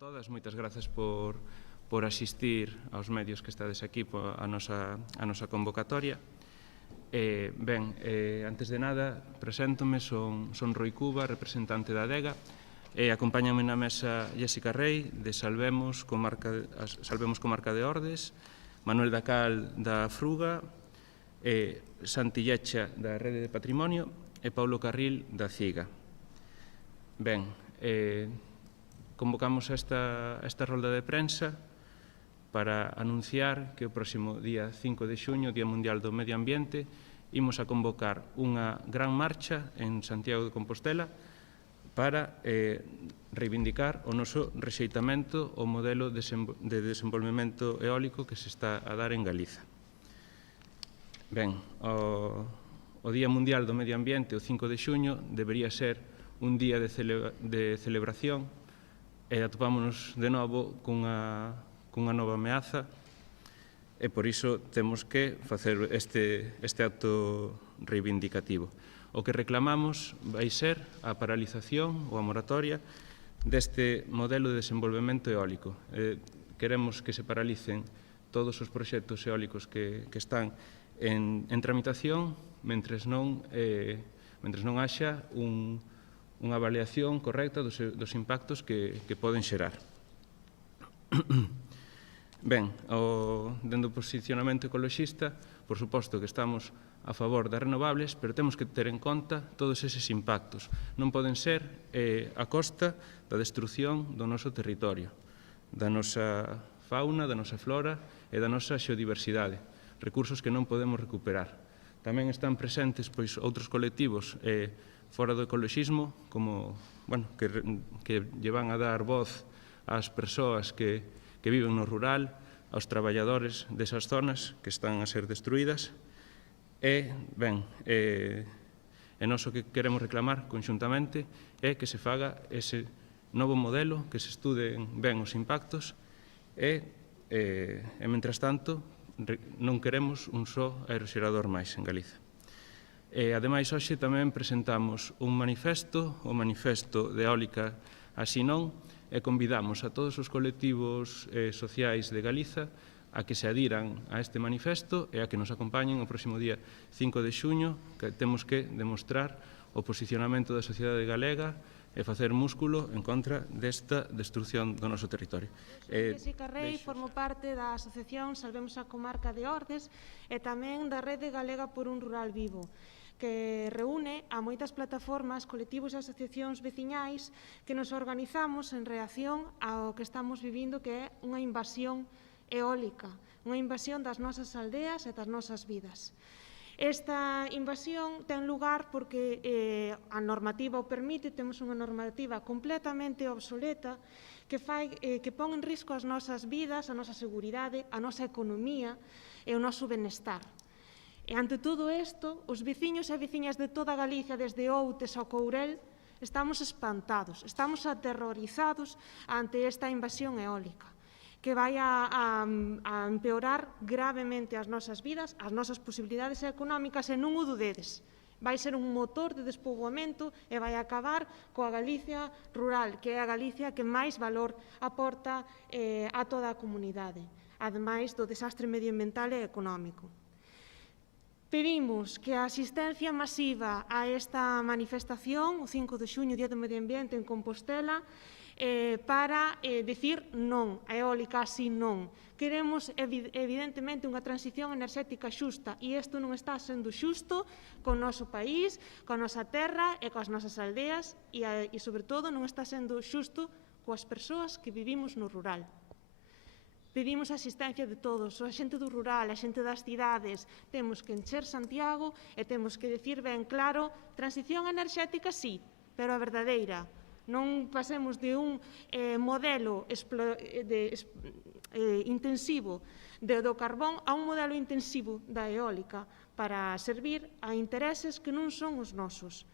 todas, moitas grazas por asistir aos medios que estades aquí a nosa convocatoria. Antes de nada, preséntome, son Roi Cuba, representante da ADEGA, e acompáñame na mesa Jéssica Rey, de Salvemos, comarca de Ordes, Manuel Dacal, da Fruga, Santi Llecha, da Rede de Patrimonio, e Paulo Carril, da CIGA. Convocamos esta rolda de prensa para anunciar que o próximo día 5 de xuño, Día Mundial do Medio Ambiente, imos a convocar unha gran marcha en Santiago de Compostela para reivindicar o noso rexeitamento ao modelo de desenvolvemento eólico que se está a dar en Galiza. O Día Mundial do Medio Ambiente, o 5 de xuño, debería ser un día de celebración, e atopámonos de novo cunha nova ameaza, e por iso temos que facer este acto reivindicativo. O que reclamamos vai ser a paralización ou a moratoria deste modelo de desenvolvemento eólico. Queremos que se paralicen todos os proxectos eólicos que están en tramitación mentres non haxa unha avaliación correcta dos impactos que poden xerar. Dentro do posicionamento ecoloxista, por suposto que estamos a favor das renovables, pero temos que ter en conta todos eses impactos. Non poden ser a costa da destrucción do noso territorio, da nosa fauna, da nosa flora e da nosa xeodiversidade, recursos que non podemos recuperar. Tamén están presentes outros colectivos fora do ecoloxismo, que lle van a dar voz ás persoas que viven no rural, aos traballadores desas zonas que están a ser destruídas. Nós o que queremos reclamar conxuntamente é que se faga ese novo modelo, que se estuden ben os impactos e, mentras tanto, non queremos un só aeroxerador máis en Galiza. Ademais, hoxe tamén presentamos un manifesto, o Manifesto de Eólica Así Non, e convidamos a todos os colectivos sociais de Galiza a que se adiran a este manifesto e a que nos acompañen o próximo día 5 de xuño, que temos que demostrar o posicionamento da sociedade galega e facer músculo en contra desta destrucción do noso territorio. Jéssica Rey, formo parte da asociación Salvemos a Comarca de Ordes e tamén da Rede Galega por un Rural Vivo, que reúne a moitas plataformas, colectivos e asociacións veciñais que nos organizamos en reacción ao que estamos vivindo, que é unha invasión eólica, unha invasión das nosas aldeas e das nosas vidas. Esta invasión ten lugar porque a normativa o permite, temos unha normativa completamente obsoleta que pon en risco as nosas vidas, a nosa seguridade, a nosa economía e o noso benestar. E ante todo isto, os veciños e veciñas de toda Galicia, desde Outes ao Courel, estamos espantados, estamos aterrorizados ante esta invasión eólica, que vai a empeorar gravemente as nosas vidas, as nosas posibilidades económicas, e non o dudedes. Vai ser un motor de despoboamento e vai acabar coa Galicia rural, que é a Galicia que máis valor aporta a toda a comunidade, ademais do desastre medioambiental e económico. Pedimos que a asistencia masiva a esta manifestación, o 5 de xuño, Día do Medio Ambiente, en Compostela, para dicir non, a eólica así non. Queremos, evidentemente, unha transición enerxética xusta, e isto non está sendo xusto co noso país, coa nosa terra e coas nosas aldeas, e, sobre todo, non está sendo xusto coas persoas que vivimos no rural. Pedimos a asistencia de todos, a xente do rural, a xente das cidades. Temos que encher Santiago e temos que decir ben claro: transición enerxética sí, pero a verdadeira. Non pasemos de un modelo intensivo do carbón a un modelo intensivo da eólica para servir a intereses que non son os nosos.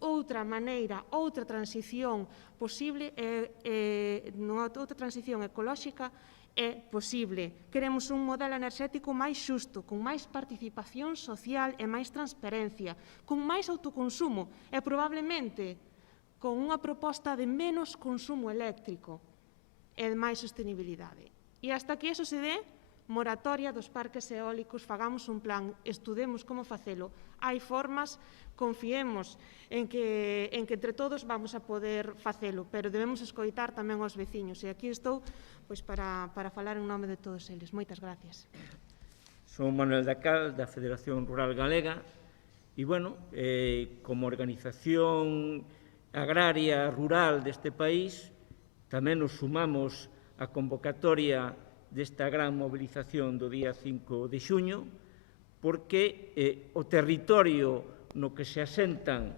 Outra maneira, outra transición posible, outra transición ecolóxica é posible. Queremos un modelo enerxético máis xusto, con máis participación social e máis transparencia, con máis autoconsumo e probablemente con unha proposta de menos consumo eléctrico. e máis sostenibilidade. E hasta que eso se dé, moratoria dos parques eólicos, fagamos un plan, estudemos como facelo. Hai formas, confiemos en que entre todos vamos a poder facelo, pero debemos escoitar tamén aos veciños. E aquí estou para falar en nome de todos eles. Moitas gracias. Son Manuel Dacal, da Federación Rural Galega, e, como organización agraria rural deste país, tamén nos sumamos á convocatoria desta gran mobilización do día 5 de xuño, porque o territorio no que se asentan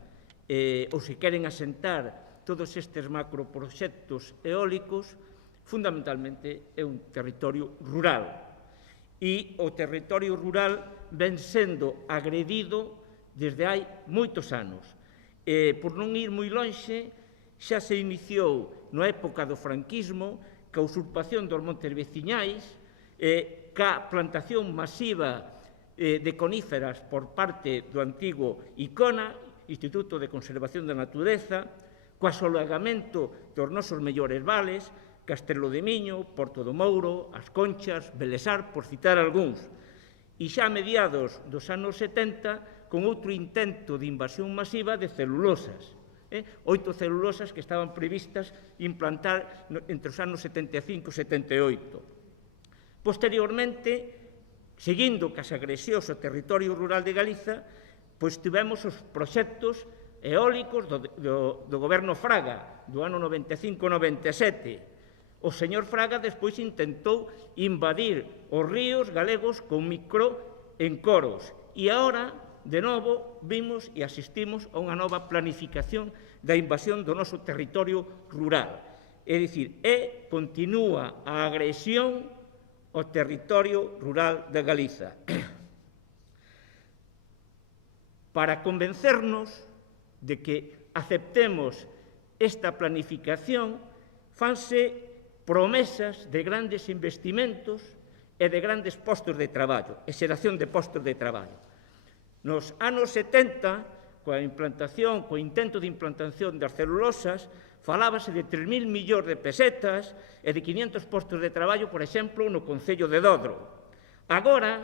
ou se queren asentar todos estes macroproxectos eólicos, fundamentalmente é un territorio rural. E o territorio rural ven sendo agredido desde hai moitos anos. Por non ir moi lonxe, xa se iniciou na época do franquismo ca usurpación dos montes veciñais, ca plantación masiva de coníferas por parte do antigo ICONA, Instituto de Conservación da Natureza, co asolagamento dos nosos mellores vales, Castelo de Miño, Porto do Mouro, As Conchas, Belesar, por citar algúns. E xa a mediados dos anos 70, con outro intento de invasión masiva de celulosas. 8 celulosas que estaban previstas implantar entre os anos 75 e 78. Posteriormente, seguindo cas agresións ao territorio rural de Galiza, tivemos os proxectos eólicos do goberno Fraga, do ano 95-97. O señor Fraga despois intentou invadir os ríos galegos con microencoros. E agora, de novo, vimos e asistimos a unha nova planificación da invasión do noso territorio rural. É dicir, continúa a agresión ao territorio rural de Galiza. Para convencernos de que aceptemos esta planificación, fanse promesas de grandes investimentos e de grandes postos de traballo, e xeración de postos de traballo. Nos anos 70, coa implantación, co intento de implantación das celulosas, falábase de 3.000 millóns de pesetas e de 500 postos de traballo, por exemplo, no Concello de Dodro. Agora,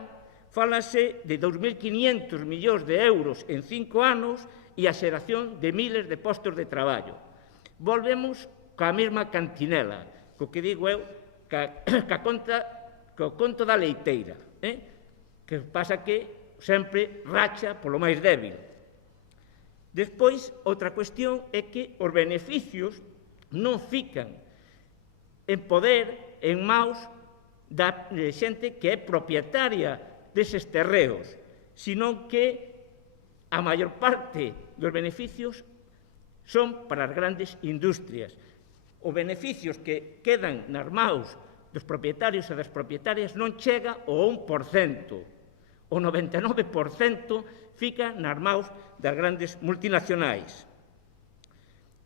fálase de 2.500 millóns de euros en 5 anos e a xeración de miles de postos de traballo. Volvemos coa mesma cantinela, co que digo eu, co conto da leiteira, que pasa que sempre racha polo máis débil. Despois, outra cuestión é que os beneficios non fican en poder, en maus da xente que é propietaria deses terreos, sino que a maior parte dos beneficios son para as grandes industrias. Os beneficios que quedan nas maus dos propietarios e das propietarias non chega ao 1%. O 99% fica nas maus das grandes multinacionais.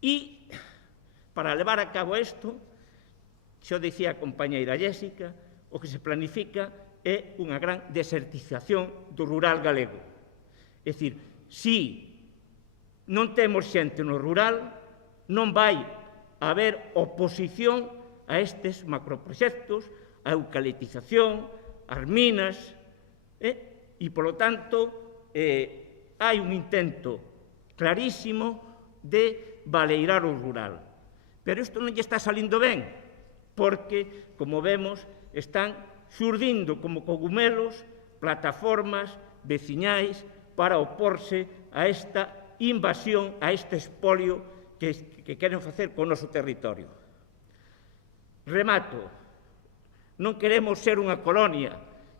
E, para levar a cabo isto, xo dicía a compañeira Jéssica, o que se planifica é unha gran desertización do rural galego. É dicir, se non temos xente no rural, non vai haber oposición a estes macroproxectos, a eucaliptización, as minas, e, polo tanto, hai un intento clarísimo de baleirar o rural. Pero isto non lle está salindo ben, porque, como vemos, están xurdindo como cogumelos plataformas veciñais para oporse a esta invasión, a este espolio que queren facer con o noso territorio. Remato. Non queremos ser unha colonia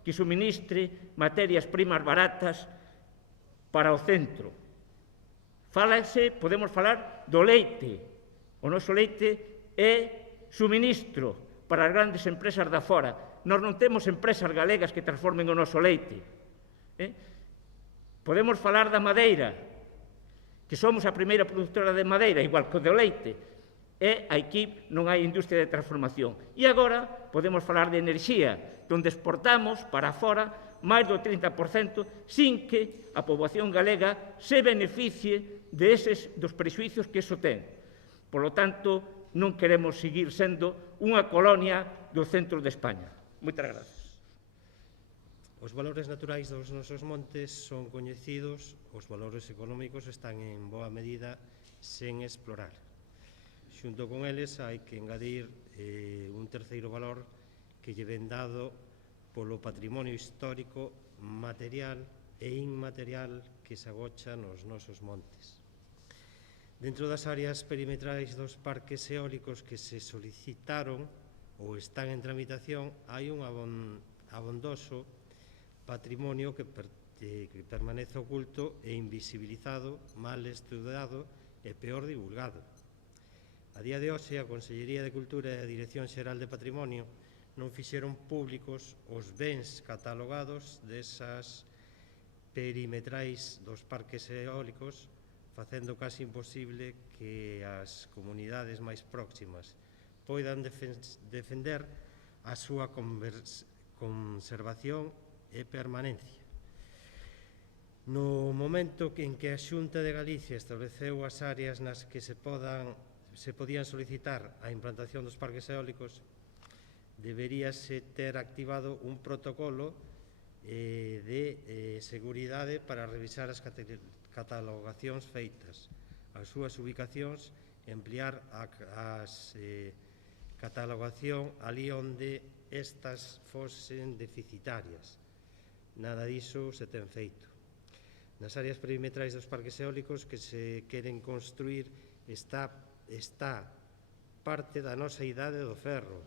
que suministre materias primas baratas para o centro. Podemos falar do leite. O noso leite é suministro para as grandes empresas da fora. Nós non temos empresas galegas que transformen o noso leite. Podemos falar da madeira, que somos a primeira productora de madeira, igual que o do leite, e aquí non hai industria de transformación. E agora podemos falar de enerxía, onde exportamos para fora máis do 30% sin que a poboación galega se beneficie dos prexuízos que iso ten. Por lo tanto, non queremos seguir sendo unha colonia do centro de España. Moitas gracias. Os valores naturais dos nosos montes son coñecidos, os valores económicos están en boa medida sen explorar. Xunto con eles hai que engadir un terceiro valor que lle ven dado polo patrimonio histórico material e inmaterial que se agocha nos nosos montes. Dentro das áreas perimetrais dos parques eólicos que se solicitaron ou están en tramitación, hai un abondoso patrimonio que permanece oculto e invisibilizado, mal estudado e peor divulgado. A día de hoxe, a Consellería de Cultura e a Dirección Xeral de Patrimonio non fixeron públicos os bens catalogados desas perimetrais dos parques eólicos, facendo casi imposible que as comunidades máis próximas poidan defender a súa conservación e permanencia. No momento en que a Xunta de Galicia estableceu as áreas nas que se podían solicitar a implantación dos parques eólicos, deberíase ter activado un protocolo de seguridade para revisar as catalogacións feitas, as súas ubicacións e ampliar as catalogación ali onde estas fosen deficitarias. Nada diso se ten feito. Nas áreas perimetrais dos parques eólicos que se queren construir está parte da nosa idade do ferro,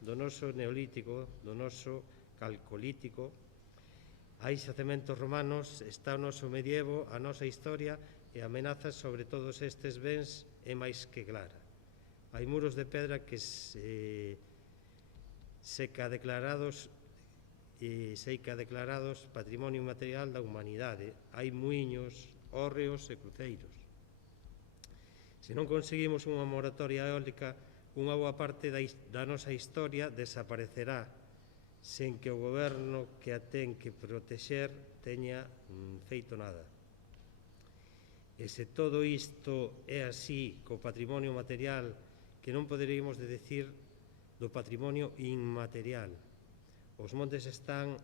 do noso neolítico, do noso calcolítico. Hai xacementos romanos, está o noso medievo, a nosa historia e a amenaza sobre todos estes bens é máis que clara. Hai muros de pedra que seica declarados patrimonio inmaterial da humanidade. Hai muiños, hórreos e cruceiros. Se non conseguimos unha moratoria eólica, unha boa parte da nosa historia desaparecerá sen que o goberno que a ten que protexer teña feito nada. E se todo isto é así co patrimonio material, que non poderíamos decir do patrimonio inmaterial. Os montes están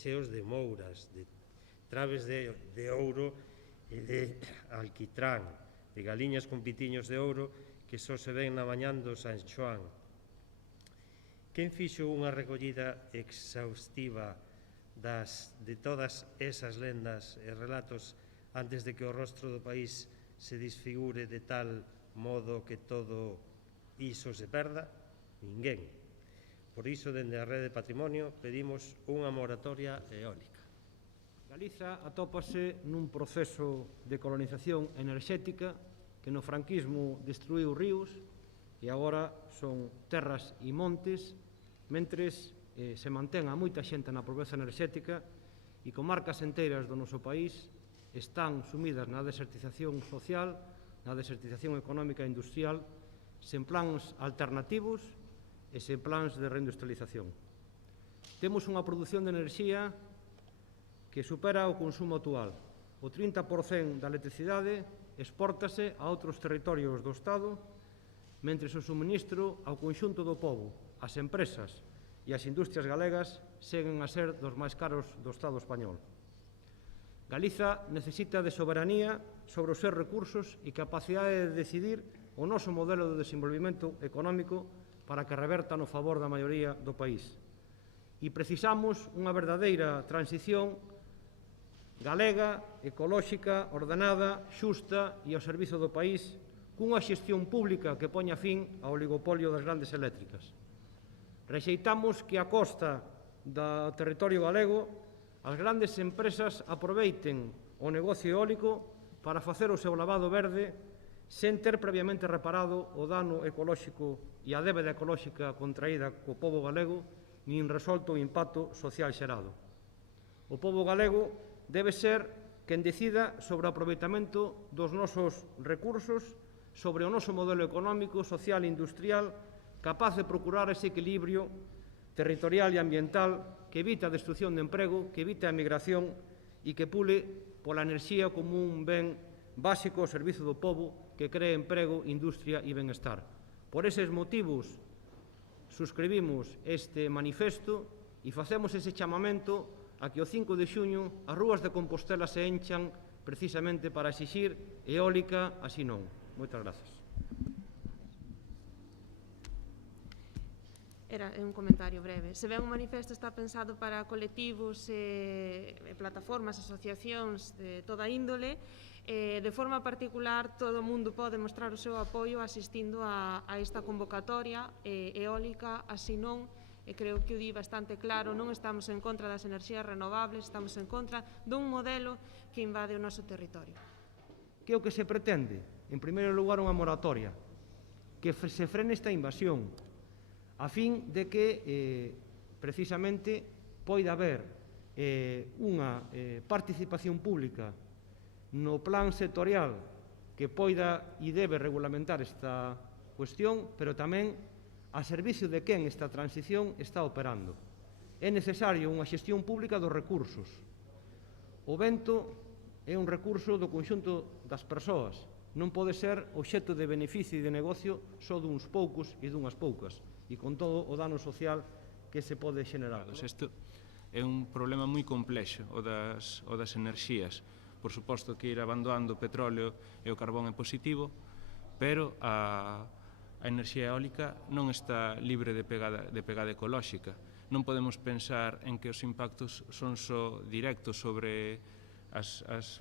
cheos de mouras, de traves de ouro e de alquitrán, de galiñas con pitiños de ouro que só se ven na mañán do San Xoán. Quen fixo unha recollida exhaustiva de todas esas lendas e relatos antes de que o rostro do país se desfigure de tal modo que todo iso se perda? Ninguén. Por iso, dende a Rede de Patrimonio, pedimos unha moratoria eólica. Galiza atópase nun proceso de colonización enerxética que no franquismo destruiu ríos e agora son terras e montes, mentres se mantén a moita xente na pobreza enerxética e comarcas enteiras do noso país están sumidas na desertización social, na desertización económica e industrial, sen plans alternativos e sen plans de reindustrialización. Temos unha produción de enerxía que supera o consumo actual. O 30% da electricidade expórtase a outros territorios do Estado, mentre o suministro ao conxunto do pobo, as empresas e as industrias galegas seguen a ser dos máis caros do Estado español. Galiza necesita de soberanía sobre os seus recursos e capacidade de decidir o noso modelo de desenvolvimento económico para que reverta no favor da maioría do país. E precisamos unha verdadeira transición galega, ecolóxica, ordenada, xusta e ao servizo do país, cunha xestión pública que poña fin ao oligopolio das grandes eléctricas. Rexeitamos que a costa do territorio galego as grandes empresas aproveiten o negocio eólico para facer o seu lavado verde sen ter previamente reparado o dano ecolóxico e a débeda ecolóxica contraída co pobo galego nin resolto o impacto social xerado. O pobo galego debe ser quen decida sobre o aproveitamento dos nosos recursos, sobre o noso modelo económico, social e industrial, capaz de procurar ese equilibrio territorial e ambiental que evite a destrucción de emprego, que evite a emigración e que pule pola enerxía como un ben básico ao servizo do pobo que cree emprego, industria e benestar. Por eses motivos suscribimos este manifesto e facemos ese chamamento a que o 5 de xuño as rúas de Compostela se enchan precisamente para exixir eólica, así non. Moitas grazas. Era un comentario breve. Se ben o manifesto está pensado para colectivos e plataformas, asociacións de toda índole, de forma particular todo o mundo pode mostrar o seu apoio asistindo a esta convocatoria eólica, así non, e creo que o di bastante claro, non estamos en contra das enerxías renovables, estamos en contra dun modelo que invade o noso territorio. Que é o que se pretende? En primeiro lugar, unha moratoria, que se frene esta invasión, a fin de que, precisamente, poida haber unha participación pública no plan sectorial que poida e debe regulamentar esta cuestión, pero tamén a servicio de quen esta transición está operando. É necesario unha xestión pública dos recursos. O vento é un recurso do conxunto das persoas, non pode ser obxecto de beneficio e de negocio só duns poucos e dunhas poucas, e con todo o dano social que se pode xenerar. Isto é un problema moi complexo, o das enerxías. Por suposto que ir abandonando o petróleo e o carbón é positivo, pero a enerxía eólica non está libre de pegada ecolóxica. Non podemos pensar en que os impactos son só directos sobre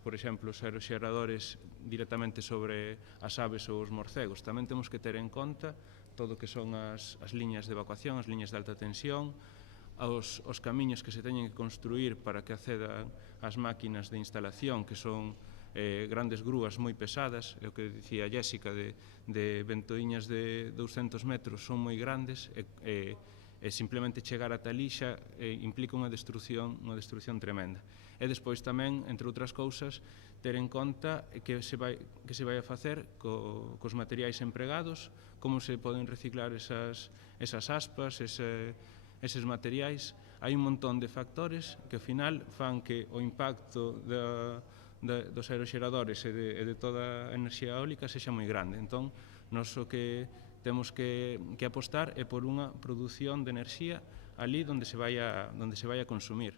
por exemplo, os aeroxeradores directamente sobre as aves ou os morcegos. Tamén temos que ter en conta todo o que son as liñas de evacuación, as liñas de alta tensión, os camiños que se teñen que construir para que accedan as máquinas de instalación, que son grandes grúas moi pesadas, é o que dicía Jéssica, de ventoiñas de 200 metros, son moi grandes, e simplemente chegar ata ali xa implica unha destrucción tremenda. E despois tamén, entre outras cousas, ter en conta que se vai a facer cos materiais empregados, como se poden reciclar esas aspas, eses materiais. Hai un montón de factores que ao final fan que o impacto dos aeroxeradores e de toda a enerxía eólica sexa moi grande. Entón, nós o que temos que apostar é por unha produción de enerxía ali onde se vai a consumir.